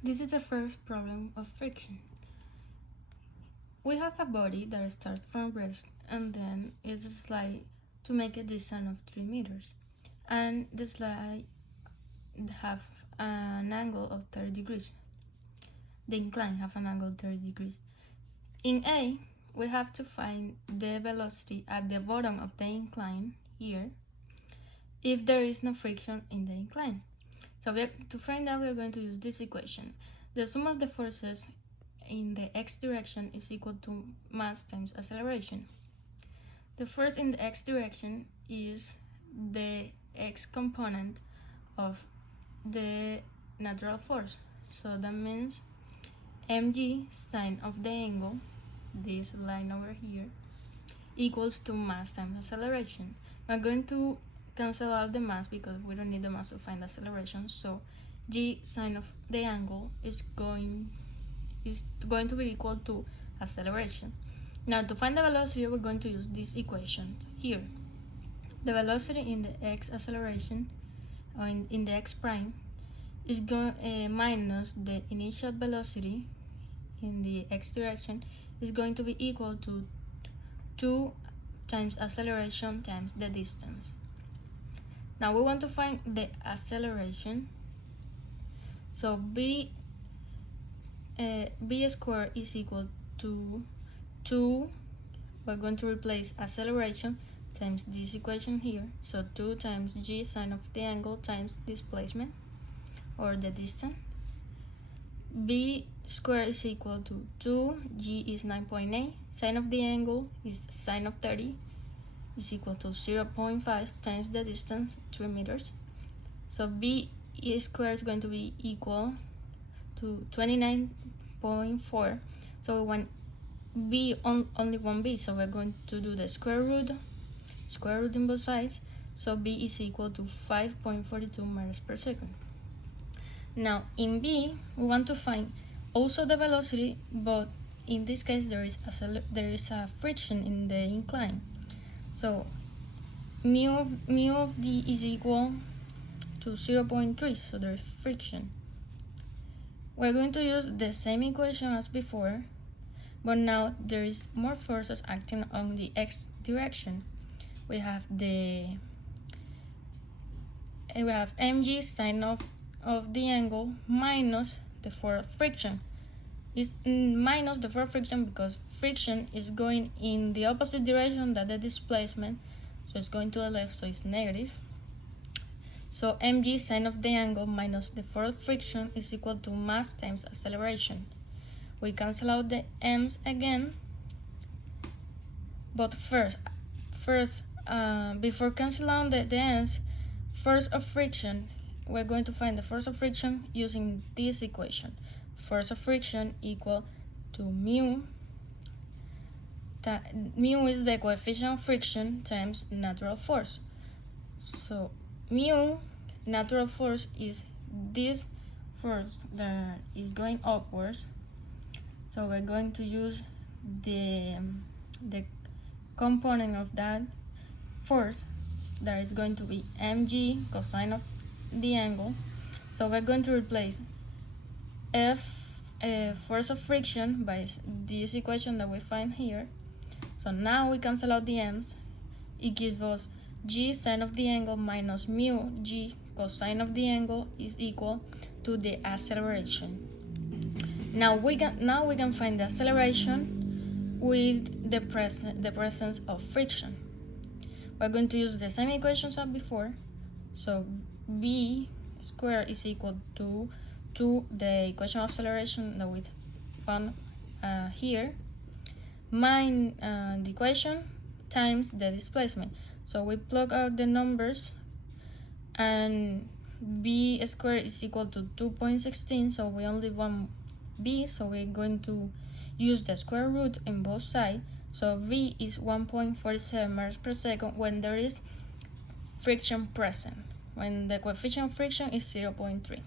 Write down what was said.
This is the first problem of friction. We have a body that starts from rest and then it slides to make a descent of 3 meters, and the slide have an angle of 30 degrees. The incline have an angle of 30 degrees. In A, we have to find the velocity at the bottom of the incline here if there is no friction in the incline. So to find that, we are going to use this equation. The sum of the forces in the x direction is equal to mass times acceleration. The force in the x direction is the x component of the natural force. So that means mg sine of the angle, this line over here, equals to mass times acceleration. We're going to cancel out the mass because we don't need the mass to find acceleration. So g sine of the angle is going to be equal to acceleration. Now to find the velocity, we're going to use this equation here. The velocity in the x acceleration, or in the x prime, is minus the initial velocity in the x direction is going to be equal to 2 times acceleration times the distance. Now we want to find the acceleration. So b squared is equal to 2. We're going to replace acceleration times this equation here. So 2 times g sine of the angle times displacement, or the distance. B squared is equal to 2, g is 9.8, sine of the angle is sine of 30, is equal to 0.5 times the distance, 3 meters. So b squared is going to be equal to 29.4. So we want b only one b, so we're going to do the square root in both sides. So b is equal to 5.42 meters per second. Now in b, we want to find also the velocity, but in this case there is a friction in the incline. So mu of d is equal to 0.3, so there is friction. We're going to use the same equation as before, but now there is more forces acting on the x direction. We have mg sine of the angle minus the force of friction. It's minus the force of friction because friction is going in the opposite direction than the displacement, so it's going to the left, so it's negative. So mg sine of the angle minus the force of friction is equal to mass times acceleration. We cancel out the m's again, but first before canceling out the m's, force of friction, we're going to find the force of friction using this equation. Force of friction equal to mu. Mu is the coefficient of friction times natural force. So mu natural force is this force that is going upwards. So we're going to use the component of that force, that is going to be mg cosine of the angle. So we're going to replace force of friction by this equation that we find here. So now we cancel out the m's. It gives us g sine of the angle minus mu g cosine of the angle is equal to the acceleration. Now we can find the acceleration with the presence of friction. We're going to use the same equations as before. So b squared is equal to the equation of acceleration that we found here, minus the equation times the displacement. So we plug out the numbers, and b squared is equal to 2.16, so we only want b, so we're going to use the square root in both sides. So v is 1.47 meters per second when there is friction present, when the coefficient of friction is 0.3.